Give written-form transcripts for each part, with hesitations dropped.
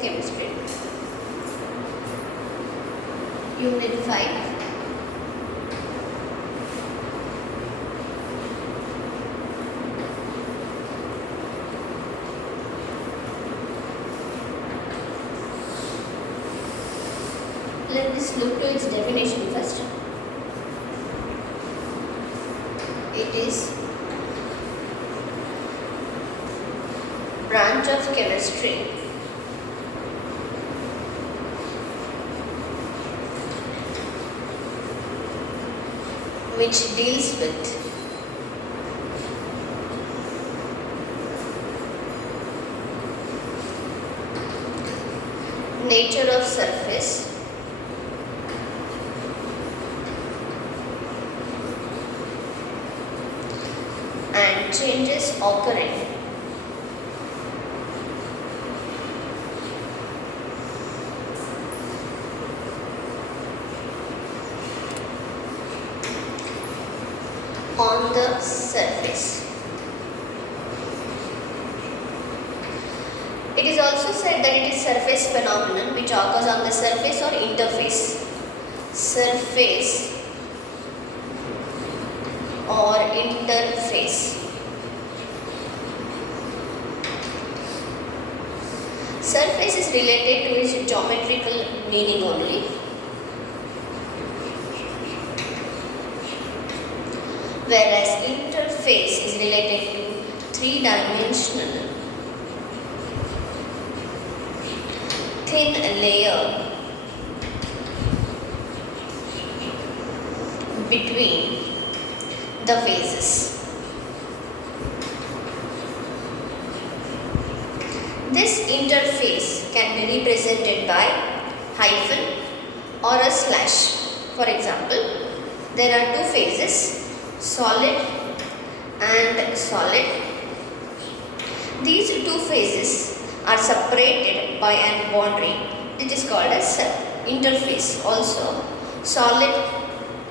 Chemistry. Unit 5. Let us look to its definition first. It is branch of chemistry which deals with nature of surface, and changes occurring on the surface. It is also said that it is surface phenomenon which occurs on the surface or interface. Surface or interface. Surface is related to its geometrical meaning only, whereas interface is related to three-dimensional thin layer between the phases. This interface can be represented by hyphen or a slash. For example, there are two phases, solid and solid. These two phases are separated by an boundary which is called as interface. Also, solid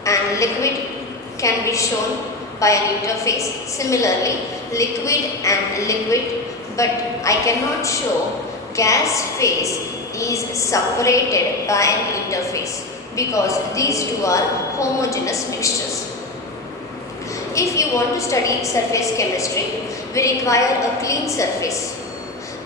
and liquid can be shown by an interface. Similarly, liquid and liquid, but I cannot show gas phase is separated by an interface because these two are homogeneous mixtures. If you want to study surface chemistry, we require a clean surface.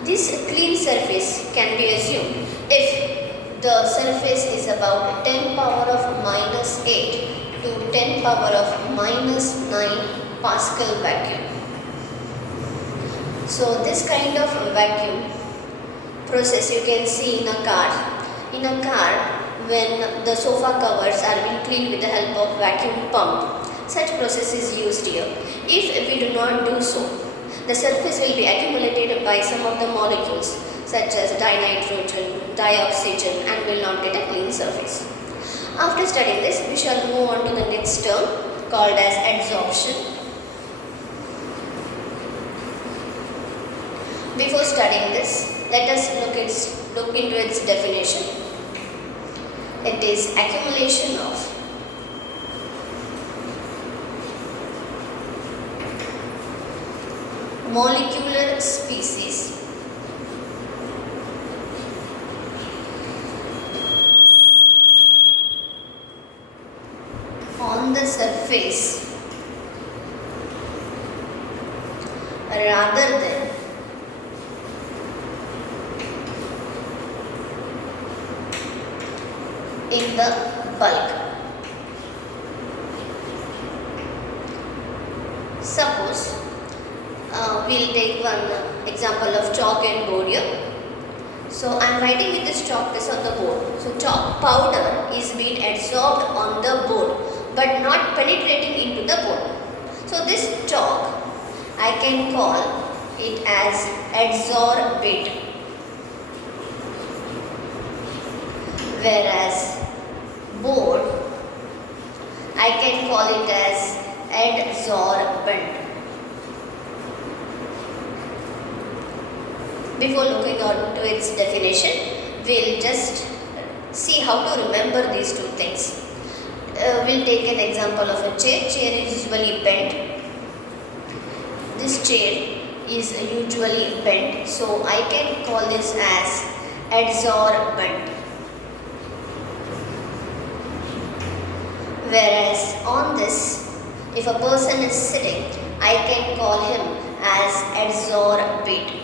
This clean surface can be assumed if the surface is about 10 power of minus 8 to 10 power of minus 9 Pascal vacuum. So this kind of vacuum process you can see in a car. In a car, when the sofa covers are being cleaned with the help of vacuum pump, such process is used here. If we do not do so, the surface will be accumulated by some of the molecules such as dinitrogen, dioxygen, and will not get a clean surface. After studying this, we shall move on to the next term called as adsorption. Before studying this, let us look into its definition. It is accumulation of molecular species on the surface rather than in the bulk. Suppose we'll take one example of chalk and board here. So I am writing with this chalk this on the board. So chalk powder is being adsorbed on the board but not penetrating into the board. So this chalk I can call it as adsorbate, whereas board I can call it as adsorbent. Before looking on to its definition, we'll just see how to remember these two things. We'll take an example of a chair. Chair is usually bent. This chair is usually bent. So I can call this as adsorbent. Whereas on this, if a person is sitting, I can call him as adsorbate.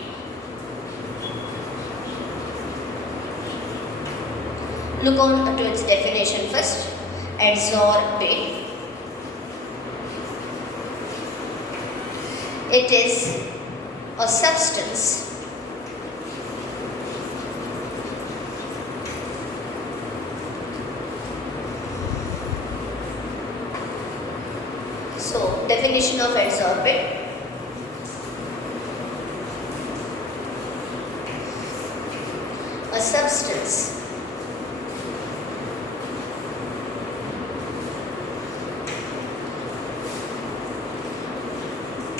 Look on to its definition first. Adsorbate. It is a substance so definition of adsorbate. A substance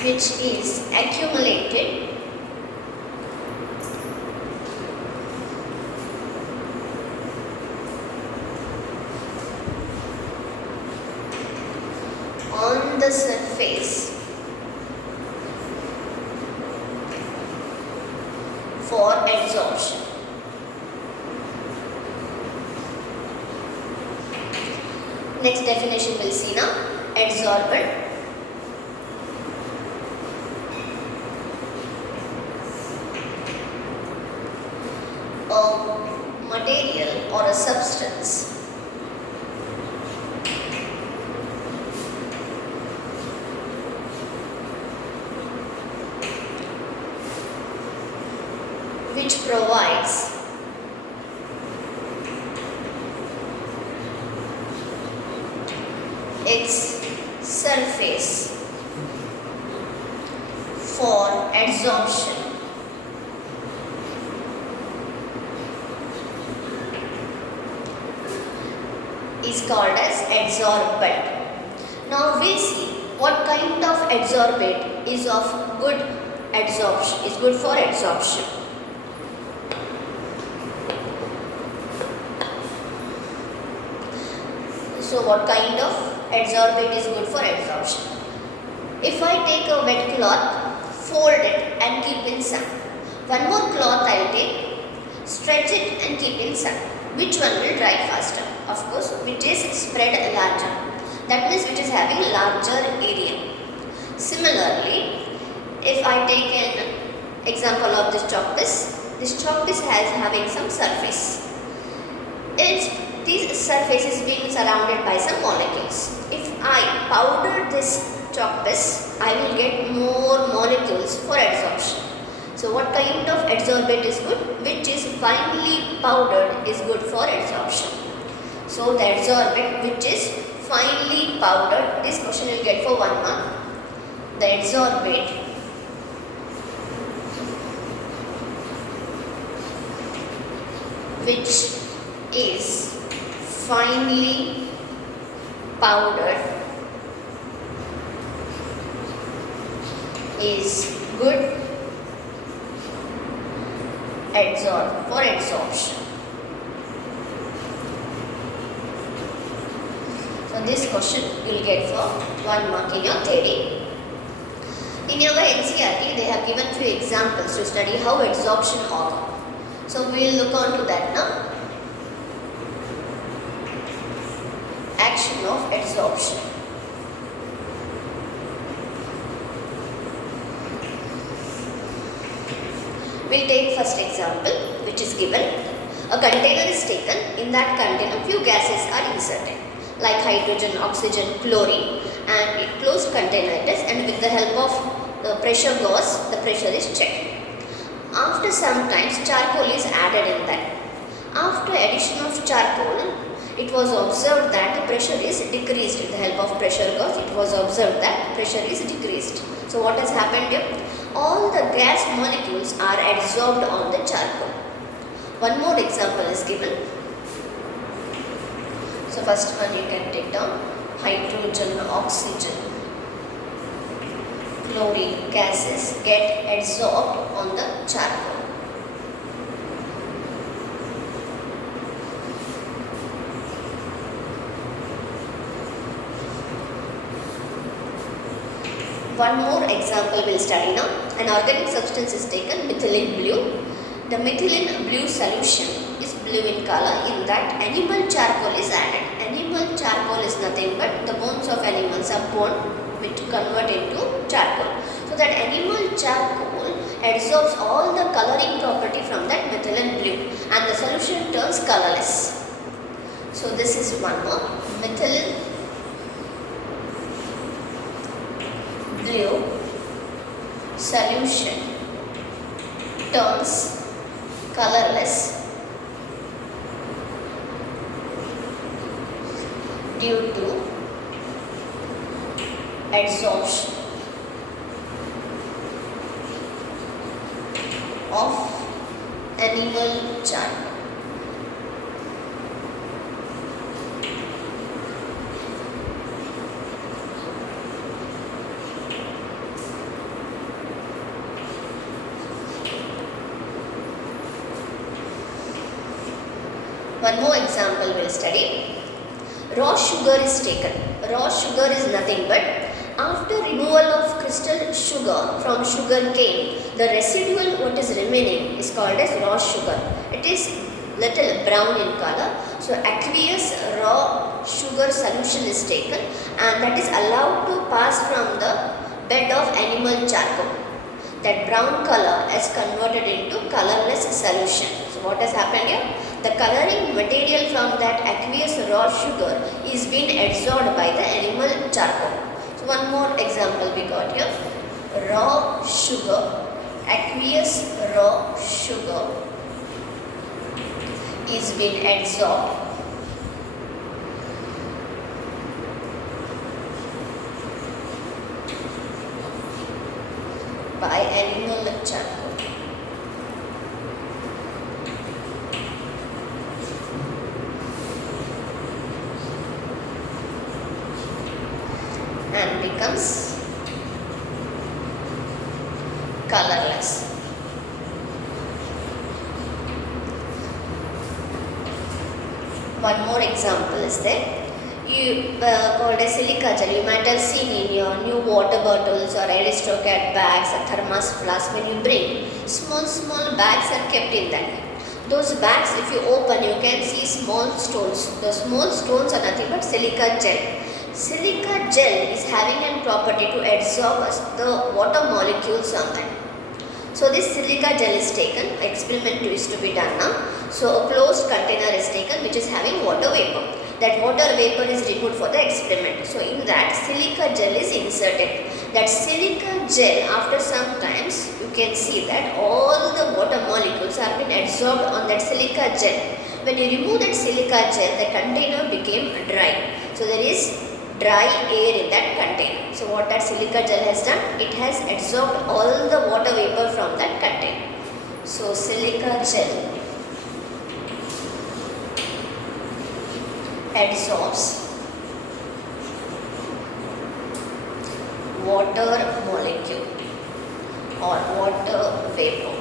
which is accumulated on the surface for adsorption. Next definition we'll see now. Adsorbent. A material or a substance which provides its surface for adsorption. Is called as adsorbent. Now we'll see what kind of adsorbate is of good adsorption, is good for adsorption. So what kind of adsorbate is good for adsorption? If I take a wet cloth, fold it and keep in sun. One more cloth I will take, stretch it and keep in sun. Which one will dry faster? Of course, which is spread larger. That means which is having larger area. Similarly, if I take an example of this chalk piece has having some surface. These surface is being surrounded by some molecules. If I powder this chalk piece, I will get more molecules for adsorption. So what kind of adsorbate is good? Which is finely powdered is good for adsorption. So the adsorbate which is finely powdered, this question you will get for 1 mark. The adsorbate which is finely powdered is good for adsorption. So this question you will get for 1 mark in your theory. In your NCERT, they have given few examples to study how adsorption occurs. So we will look on to that now. Action of adsorption. We'll take first example which is given. A container is taken. In that container few gases are inserted like hydrogen, oxygen, chlorine, and it closed container it is, and with the help of the pressure gauge the pressure is checked. After some time charcoal is added in that. After addition of charcoal, it was observed that the pressure is decreased. With the help of pressure gauge it was observed that pressure is decreased. So what has happened here? All the gas molecules are adsorbed on the charcoal. One more example is given. So first one you can take down hydrogen, oxygen, chlorine gases get adsorbed on the charcoal. One more example we'll study now. An organic substance is taken, methylene blue. The methylene blue solution is blue in color in that animal charcoal is added. Animal charcoal is nothing but the bones of animals are burned to convert into charcoal. So that animal charcoal absorbs all the coloring property from that methylene blue and the solution turns colorless. So this is one more. Methylene blue solution turns colorless due to adsorption of animal charcoal. One more example we'll study. Raw sugar is taken. Raw sugar is nothing but after removal of crystal sugar from sugar cane, the residual what is remaining is called as raw sugar. It is little brown in color. So aqueous raw sugar solution is taken and that is allowed to pass from the bed of animal charcoal. That brown color is converted into colorless solution. So what has happened here? The coloring material from that aqueous raw sugar is being absorbed by the animal charcoal. So one more example we got here. Raw sugar, aqueous raw sugar is being absorbed by animal charcoal. And becomes colorless. One more example is there. You called a silica gel. You might have seen in your new water bottles or Aristocrat bags or thermos flasks when you bring small bags are kept in that. Those bags, if you open, you can see small stones. Those small stones are nothing but silica gel. Silica gel is having a property to absorb the water molecules on that. So this silica gel is taken, experiment is to be done now. So a closed container is taken which is having water vapor. That water vapor is removed for the experiment. So in that silica gel is inserted. That silica gel after some times you can see that all the water molecules are been absorbed on that silica gel. When you remove that silica gel, the container became dry. So there is dry air in that container. So what that silica gel has done? It has absorbed all the water vapor from that container. So silica gel absorbs water molecule or water vapor.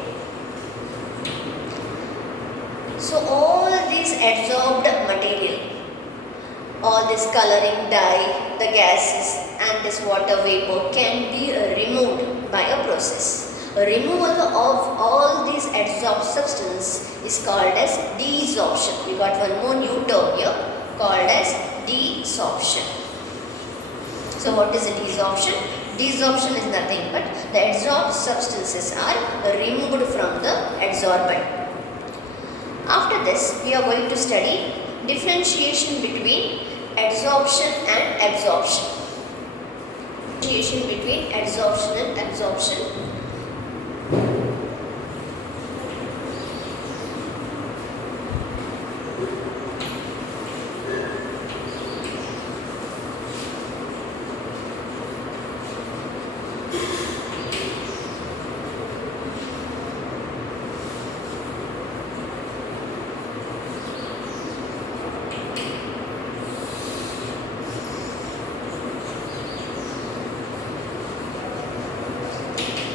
So all these absorbed material, all this coloring dye, the gases and this water vapor can be removed by a process. Removal of all these adsorbed substance is called as desorption. We got one more new term here called as desorption. So what is a desorption? Desorption is nothing but the adsorbed substances are removed from the adsorbent. After this, we are going to study differentiation between adsorption and absorption. Differentiation between adsorption and absorption.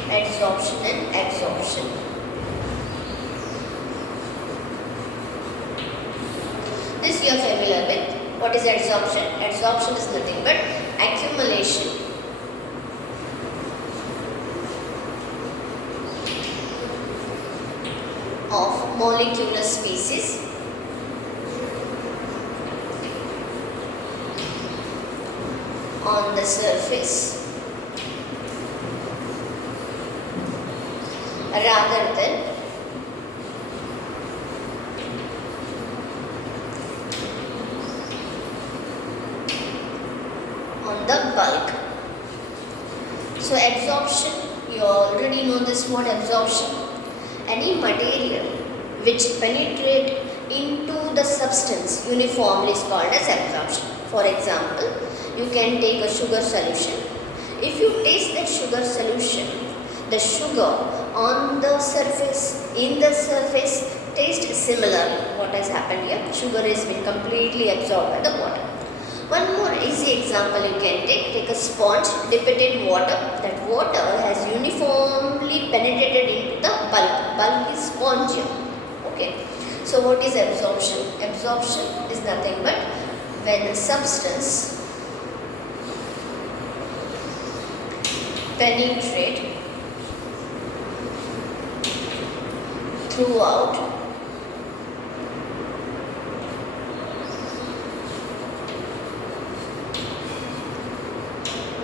Adsorption and absorption. This you are familiar with. What is adsorption? Adsorption is nothing but accumulation molecular species on the surface rather than on the bulk. So absorption, you already know this word absorption. Any material which penetrate into the substance uniformly is called as absorption. For example, you can take a sugar solution. If you taste that sugar solution, the sugar on the surface, in the surface, taste similar. What has happened here? Sugar has been completely absorbed by the water. One more easy example you can take. Take a sponge, dip it in water. That water has uniformly penetrated into the bulk. Bulk is sponge here. Okay. So what is absorption? Absorption is nothing but when a substance penetrate throughout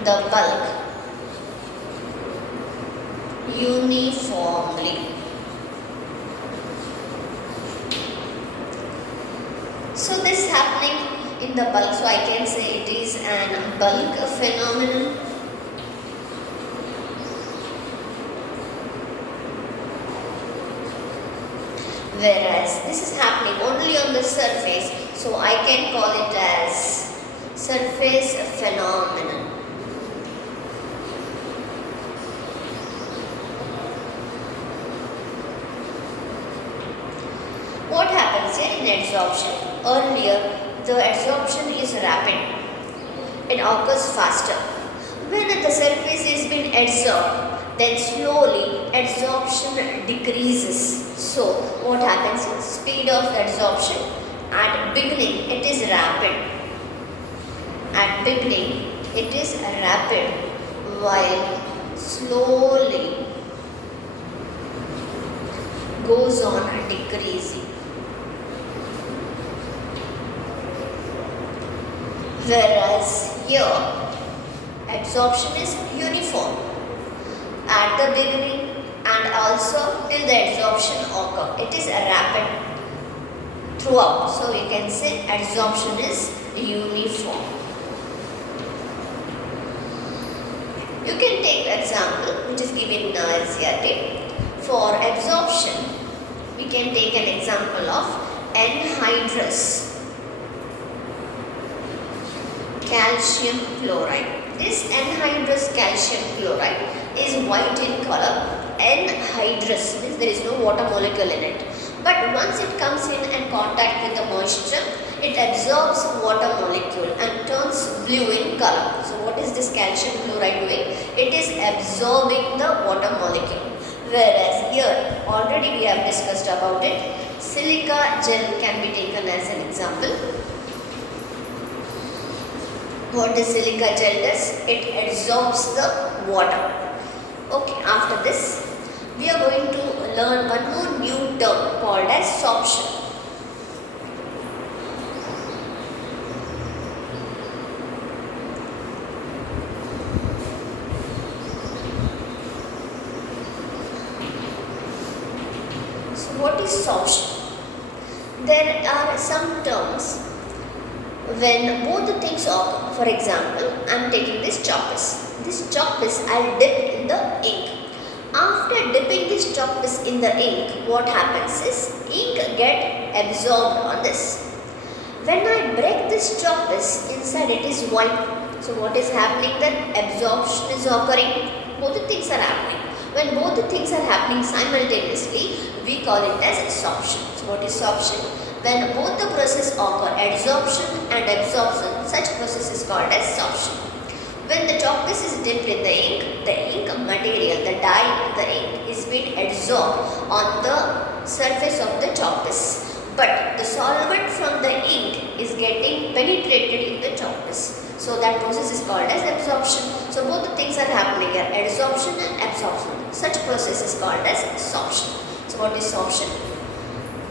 the bulk uniformly. So this happening in the bulk, so I can say it is an bulk phenomenon. Whereas this is happening only on the surface, so I can call it as surface phenomenon. What happens here in adsorption? Earlier, the adsorption is rapid. It occurs faster. When the surface has been adsorbed, then slowly adsorption decreases. So, what happens is speed of adsorption at beginning it is rapid. At beginning it is rapid while slowly goes on decreasing. Whereas here absorption is uniform at the beginning and also till the adsorption occur. It is rapid throughout. So we can say adsorption is uniform. You can take example which is given in NCERT. For absorption, we can take an example of anhydrous calcium chloride. This anhydrous calcium chloride is white in color. Anhydrous means there is no water molecule in it. But once it comes in and contact with the moisture, it absorbs water molecule and turns blue in color. So what is this calcium chloride doing? It is absorbing the water molecule. Whereas here already we have discussed about it. Silica gel can be taken as an example. What the silica gel does? It absorbs the water. Okay, after this we are going to learn one more new term called as sorption. So what is sorption? There are some terms when both the things occur. For example, I am taking this chalk piece. This chalk piece I will dip in the ink. After dipping this chalk piece in the ink, what happens is ink get absorbed on this. When I break this chalk piece, inside it is white. So what is happening then? Absorption is occurring. Both the things are happening. When both the things are happening simultaneously, we call it as sorption. So what is sorption? When both the process occur, adsorption and absorption, such process is called as sorption. When the chalk piece is dipped in the ink material, the dye in the ink is being adsorbed on the surface of the chalk piece. But the solvent from the ink is getting penetrated in the chalk piece. So that process is called as absorption. So both the things are happening here, adsorption and absorption. Such process is called as sorption. So what is sorption?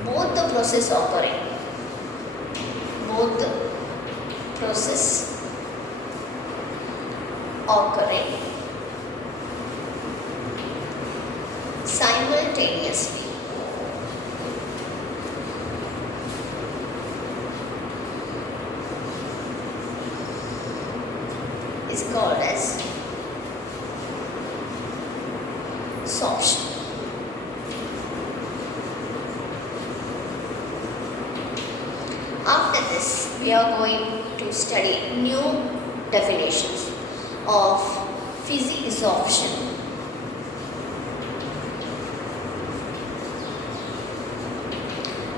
both the process occurring, both the process occurring simultaneously is called as sorption. After this, we are going to study new definitions of physisorption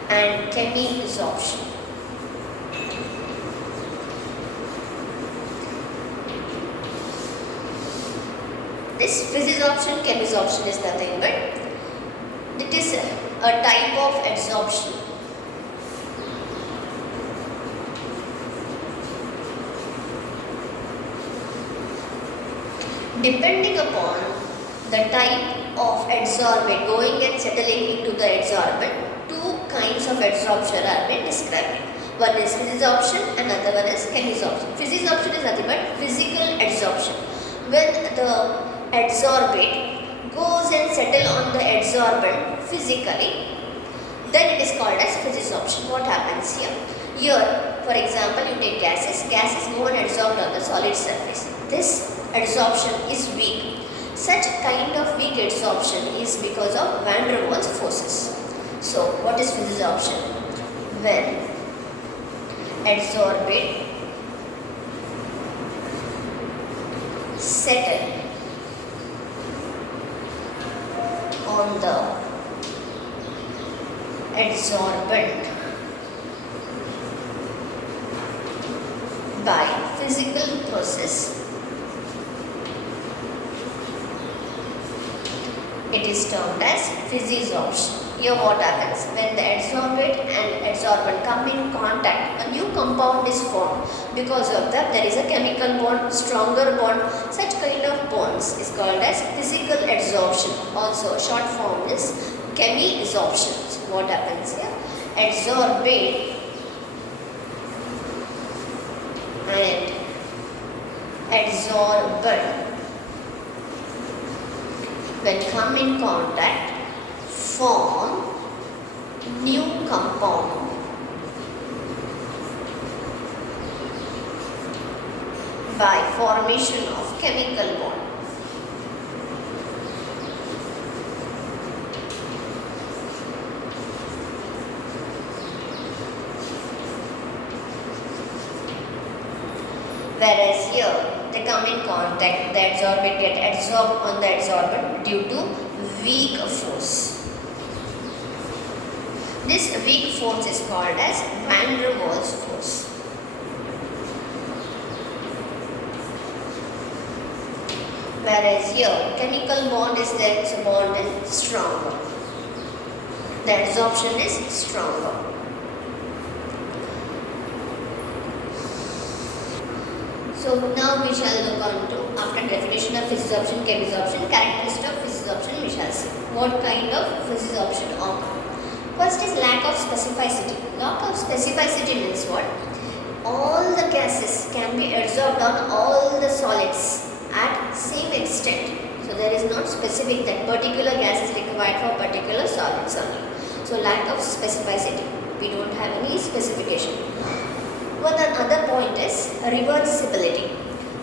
and chemisorption. This physisorption, chemisorption is nothing but it is a type of adsorption depending upon the type of adsorbate going and settling into the adsorbent. Two kinds of adsorption are being described. One is physisorption, another one is chemisorption. Physisorption is nothing but physical adsorption. When the adsorbate goes and settle on the adsorbent physically, then it is called as physisorption. What happens here? Here, for example, you take gases. Gases go and adsorb on the solid surface. This adsorption is weak. Such kind of weak adsorption is because of van der Waals forces. So, what is physisorption? When adsorbate settle on the adsorbent by physical process, it is termed as physisorption. Here what happens? When the adsorbate and adsorbent come in contact, a new compound is formed. Because of that, there is a chemical bond, stronger bond. Such kind of bonds is called as physical adsorption. Also, short form is chemisorption. So, what happens here? Adsorbate and adsorbent, when come in contact, form new compound by formation of chemical bond. Whereas here they come in contact, the adsorbate get adsorbed on the adsorbent due to weak force. This weak force is called as van der Waals force. Whereas here chemical bond is there, so bond is stronger. The adsorption is stronger. So now we shall look on to, after definition of physisorption, chemisorption, characteristic of physisorption we shall see. What kind of physisorption occur? First is lack of specificity. Lack of specificity means what? All the gases can be adsorbed on all the solids at same extent. So there is not specific that particular gas is required for particular solids only. So lack of specificity. We don't have any specification. But another point is reversibility.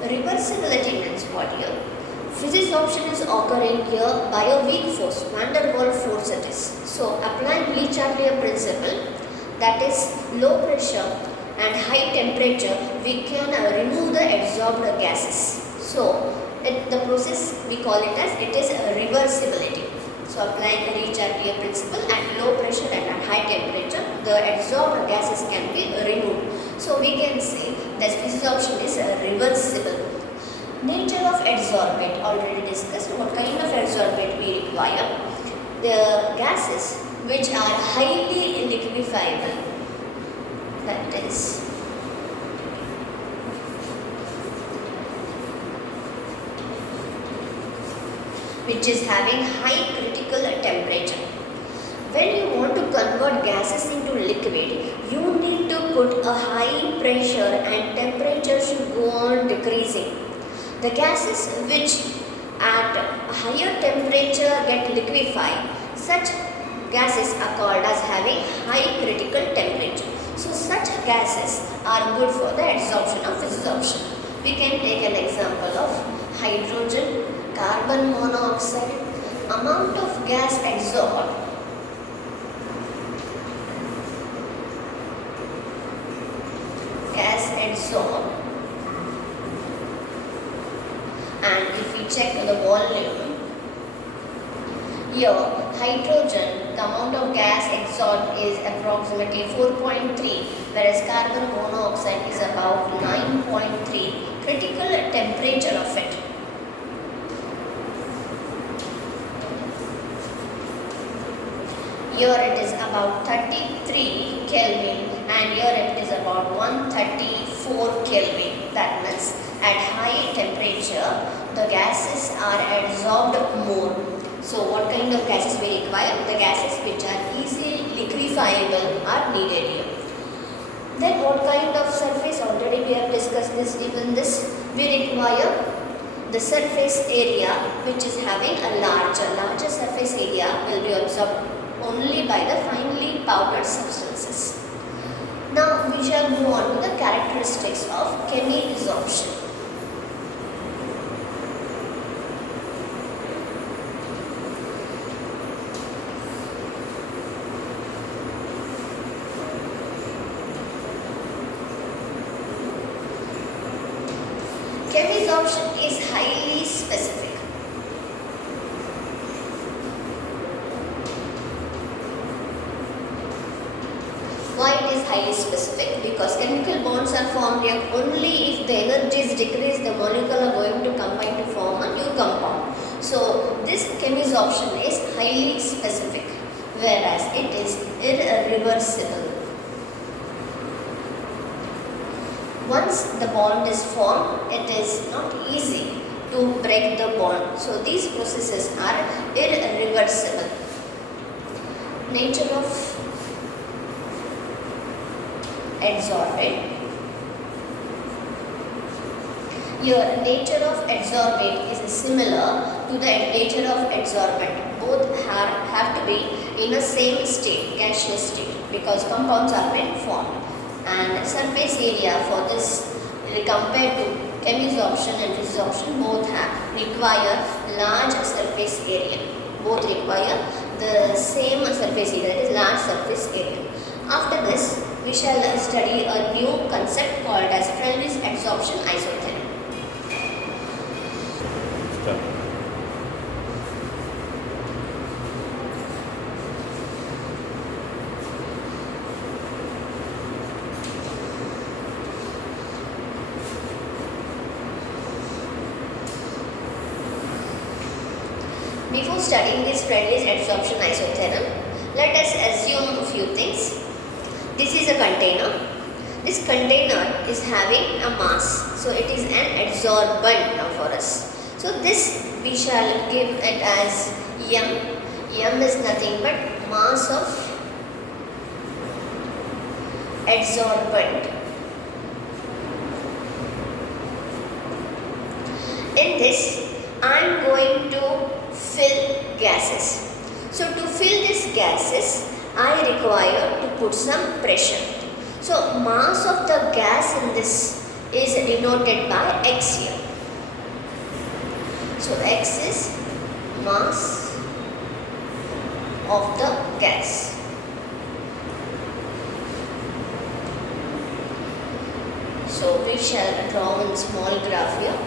Reversibility means what here? Physisorption is occurring here by a weak force, van der Waals force it is. So applying Le Chatelier's principle, that is low pressure and high temperature, we can remove the adsorbed gases. So the process we call it as it is reversibility. So applying the Le Chatelier's principle at low pressure and at high temperature, the adsorbed gases can be removed. So we can say that physisorption is reversible. Nature of adsorbate already discussed. What kind of adsorbate we require? The gases which are highly liquefiable, that is which is having high critical temperature. when you want to convert gases into liquid, you need to put a high pressure and temperature should go on decreasing. The gases which at a higher temperature get liquefied, such gases are called as having high critical temperature. So such gases are good for the adsorption or absorption. We can take an example of hydrogen, carbon monoxide, amount of gas adsorbed. Gas adsorbed, and if we check the volume, here hydrogen, the amount of gas absorbed is approximately 4.3, whereas carbon monoxide is about 9.3, critical temperature of it. Here it is about 33 Kelvin and here it is about 134 Kelvin. That means at high temperature the gases are adsorbed more. So what kind of gases we require? The gases which are easily liquefiable are needed here. Then what kind of surface? Already we have discussed this. Even this we require the surface area which is having a larger surface area will be absorbed only by the finely powdered substances. Now we shall move on to the characteristics of chemisorption. Chemisorption is highly specific. Why it is highly specific? Because chemical bonds are formed here only if the energies decrease, the molecule are going to combine to form a new compound. So this chemisorption is highly specific, whereas it is irreversible. Once the bond is formed, it is not easy to break the bond. So these processes are irreversible. Nature of adsorbate. Your nature of adsorbate is similar to the nature of adsorbent. Both have to be in a same state, gaseous state, because compounds are being formed. And surface area for this compared to chemisorption and physisorption both require large surface area. Both require the same surface area, that is large surface area. After this, we shall study a new concept called as Fresnel's adsorption isotherm. Before studying this Fresnel's adsorption isotherm, let us assume a few things. This is a container. This container is having a mass. So it is an adsorbent now for us. So this we shall give it as M. M is nothing but mass of adsorbent. In this, I am going to fill gases. So to fill these gases, I require to put some pressure. So mass of the gas in this is denoted by X here. So X is mass of the gas. So we shall draw one small graph here.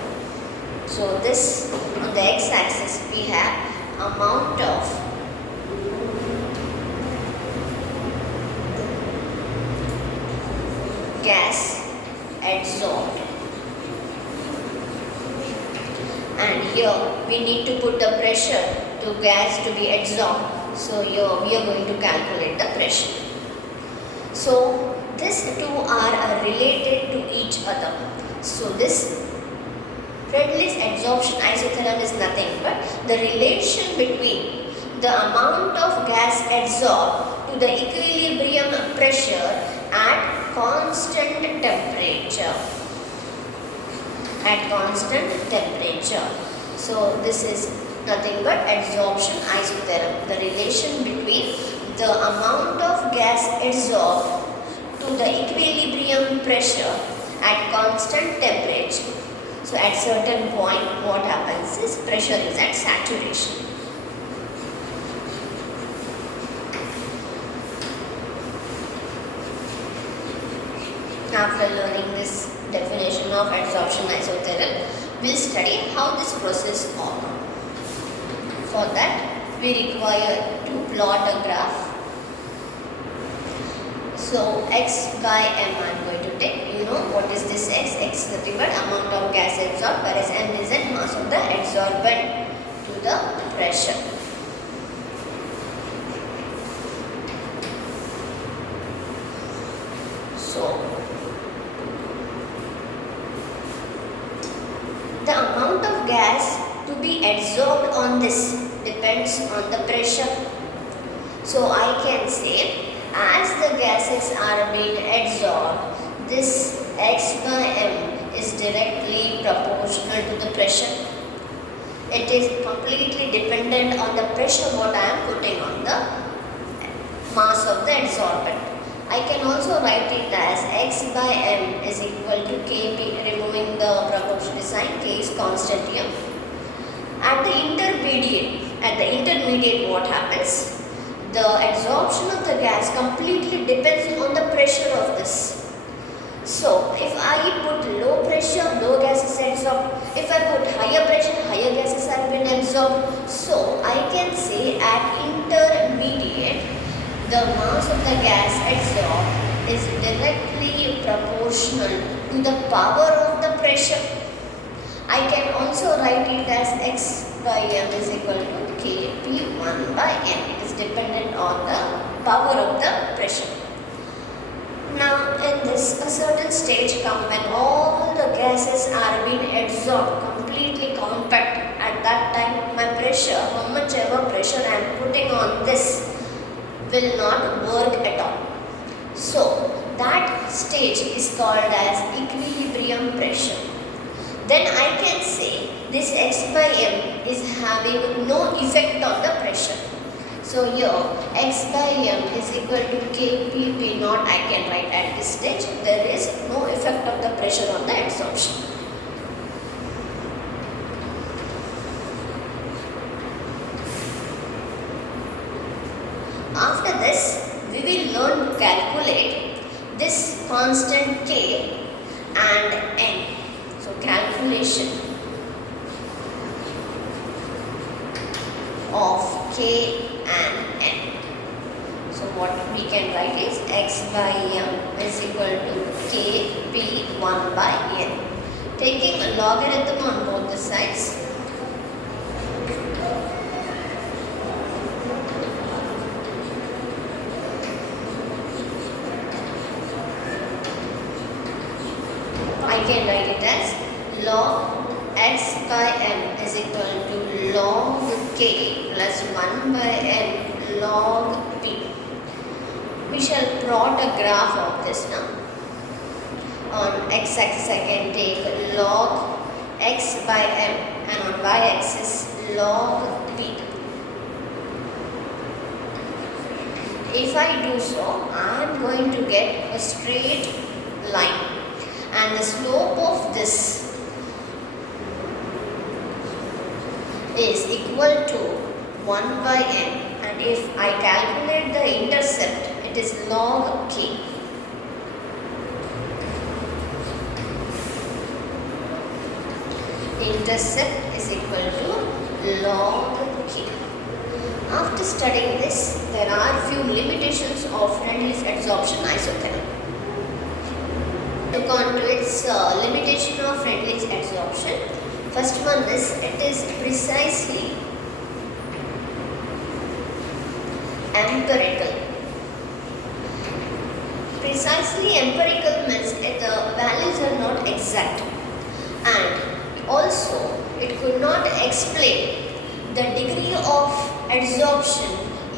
So this on the x-axis we have amount of gas adsorbed, and here we need to put the pressure to gas to be adsorbed. So here we are going to calculate the pressure. So these two are related to each other. So this Fresnel's adsorption isotherm is nothing but the relation between the amount of gas adsorbed to the equilibrium pressure at constant temperature. At constant temperature. So this is nothing but adsorption isotherm. The relation between the amount of gas adsorbed to the equilibrium pressure at constant temperature. So at certain point what happens is pressure is at saturation. After learning this definition of adsorption isotherm, we will study how this process occurs. For that, we require to plot a graph. So, x by m I am going to take. You know what is this x? X is nothing but amount of gas adsorbed, whereas m is the mass of the adsorbent to the pressure. So, the amount of gas to be adsorbed on this depends on the pressure. So I can say as the gases are being adsorbed, this x by m is directly proportional to the pressure. It is completely dependent on the pressure what I am putting on the mass of the adsorbent. I can also write it as x by m is equal to kp, removing the proportional sign, k is constant here. At the intermediate what happens? The adsorption of the gas completely depends on the pressure of this. So, if I put low pressure, low gas is absorbed. If I put higher pressure, higher gases have been absorbed. So, I can say at intermediate, the mass of the gas adsorbed is directly proportional to the power of the pressure. I can also write it as x by m is equal to kp1 by m. It is dependent on the power of the pressure. Now in this a certain stage come when all the gases are being adsorbed completely compact. At that time my pressure, how much ever pressure I am putting on this will not work at all. So that stage is called as equilibrium pressure. Then I can say this x by m is having no effect on the pressure. So here x by m is equal to kpp naught I can write at this stage. There is no effect of the pressure on the adsorption. After this, we will learn to calculate this constant k and n. So calculation of k and n. So what we can write is x by m is equal to kp1 by n. Taking a logarithm on both the sides. I can write it as log x by m is equal to log k plus 1 by n log p. We shall plot a graph of this now. On x-axis I can take log x by m and on y-axis log p. If I do so, I am going to get a straight line. And the slope of this is equal to 1 by n, and if I calculate the intercept, it is log k. Intercept is equal to log k. After studying this, there are few limitations of Freundlich's adsorption isotherm. Look on to its limitation of Freundlich's adsorption. First one is it is precisely empirical. Precisely empirical means that the values are not exact, and also it could not explain the degree of adsorption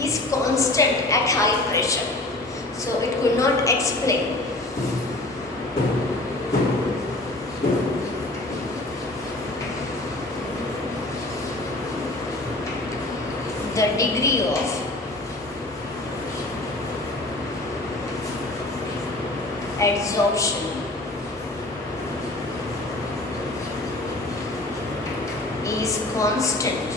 is constant at high pressure. So it could not explain. The degree of adsorption is constant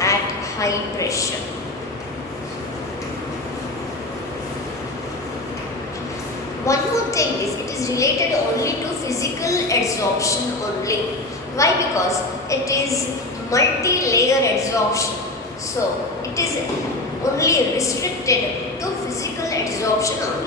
at high pressure. One more thing is it is related only to physical adsorption only. Why? Because it is multi-layer adsorption. So it is only restricted to physical adsorption only.